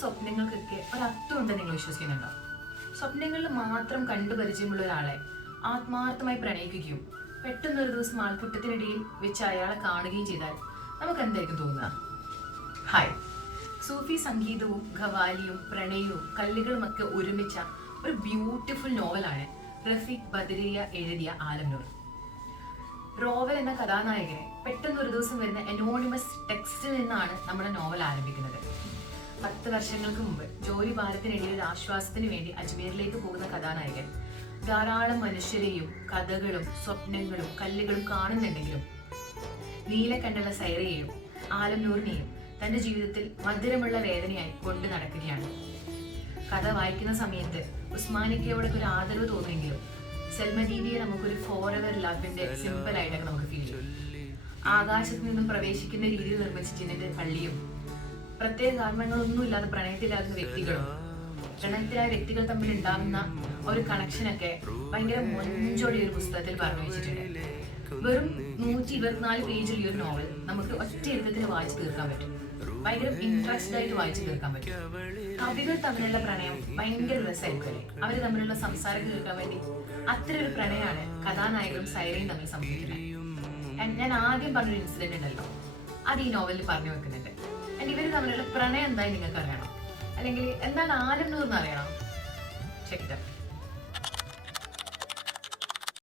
സ്വപ്നങ്ങൾക്കൊക്കെ ഒരർത്ഥം ഉണ്ടെന്ന് നിങ്ങൾ വിശ്വസിക്കുന്നുണ്ടോ? സ്വപ്നങ്ങളിൽ മാത്രം കണ്ടു പരിചയമുള്ള ഒരാളെ ആത്മാർത്ഥമായി പ്രണയിക്കുകയും പെട്ടെന്നൊരു ദിവസം ആൾക്കൂട്ടത്തിനിടയിൽ വെച്ച് അയാളെ കാണുകയും ചെയ്താൽ നമുക്ക് എന്തായിരിക്കും തോന്നുക? ഹായ്, സൂഫി സംഗീതവും ഖവാലിയും പ്രണയവും കല്ലുകളുമൊക്കെ ഒരുമിച്ച ഒരു ബ്യൂട്ടിഫുൾ നോവലാണ് റഫീഖ് ബദരിയ എഴുതിയ ആലംനൂർ. റോവൽ എന്ന കഥാനായകനെ പെട്ടെന്ന് ഒരു ദിവസം വരുന്ന അനോണിമസ് ടെക്സ്റ്റിൽ നിന്നാണ് നമ്മുടെ നോവൽ ആരംഭിക്കുന്നത്. 10 വർഷങ്ങൾക്ക് മുമ്പ് ജോലി ഭാരത്തിനിടയിൽ ഒരു ആശ്വാസത്തിന് വേണ്ടി അജ്മീറിലേക്ക് പോകുന്ന കഥാനായകൻ ധാരാളം മനുഷ്യരെയും കഥകളും സ്വപ്നങ്ങളും കല്ലുകളും കാണുന്നുണ്ടെങ്കിലും നീലക്കണ്ടുള്ള സൈറയെയും ആലംനൂറിനെയും തന്റെ ജീവിതത്തിൽ മധുരമുള്ള വേദനയായി കൊണ്ടു നടക്കുകയാണ്. കഥ വായിക്കുന്ന സമയത്ത് ഉസ്മാനിക്കയോടൊക്കെ ഒരു ആദരവ് തോന്നുമെങ്കിലും സൽമദീനിയെ നമുക്കൊരു ഫോർ എവർ ലവിന്റെ സിമ്പിൾ ആയിട്ടൊക്കെ നമുക്ക് ഫീൽ ചെയ്യും. ആകാശത്ത് നിന്നും പ്രവേശിക്കുന്ന രീതിയിൽ നിർമ്മിച്ചിട്ടുണ്ട് പള്ളിയും പ്രത്യേക കാരണങ്ങളൊന്നും ഇല്ലാതെ പ്രണയത്തിലാകുന്ന വ്യക്തികളും പ്രണയത്തിലായ വ്യക്തികൾ തമ്മിൽ ഉണ്ടാകുന്ന ഒരു കണക്ഷനൊക്കെ ഭയങ്കര മൊഞ്ചോടെ ഒരു പുസ്തകത്തിൽ പറഞ്ഞു വെച്ചിട്ടുണ്ട്. വെറും 124 പേജിൽ ഈ ഒരു നോവൽ നമുക്ക് ഒറ്റ എഴുത്തിൽ വായിച്ചു തീർക്കാൻ പറ്റും. ഭയങ്കര ഇൻട്രസ്റ്റഡ് ആയിട്ട് വായിച്ചു തീർക്കാൻ പറ്റും. കവികൾ തമ്മിലുള്ള പ്രണയം ഭയങ്കര രസമായിരിക്കും അല്ലേ? അവർ തമ്മിലുള്ള സംസാരം കേൾക്കാൻ വേണ്ടി അത്ര ഒരു പ്രണയമാണ് കഥാനായകരും സൈറയും തമ്മിൽ സംഭവിക്കുന്നത്. ഞാൻ ആദ്യം പറഞ്ഞൊരു ഇൻസിഡന്റ് ഉണ്ടല്ലോ, അത് ഈ നോവലിൽ പറഞ്ഞു വെക്കുന്നുണ്ട്. ഇവർ തമ്മിലുള്ള പ്രണയം എന്തായി നിങ്ങൾക്ക് അറിയണം, അല്ലെങ്കിൽ എന്താണ് ആലംനൂർ എന്ന് അറിയണം? ചെക്ക്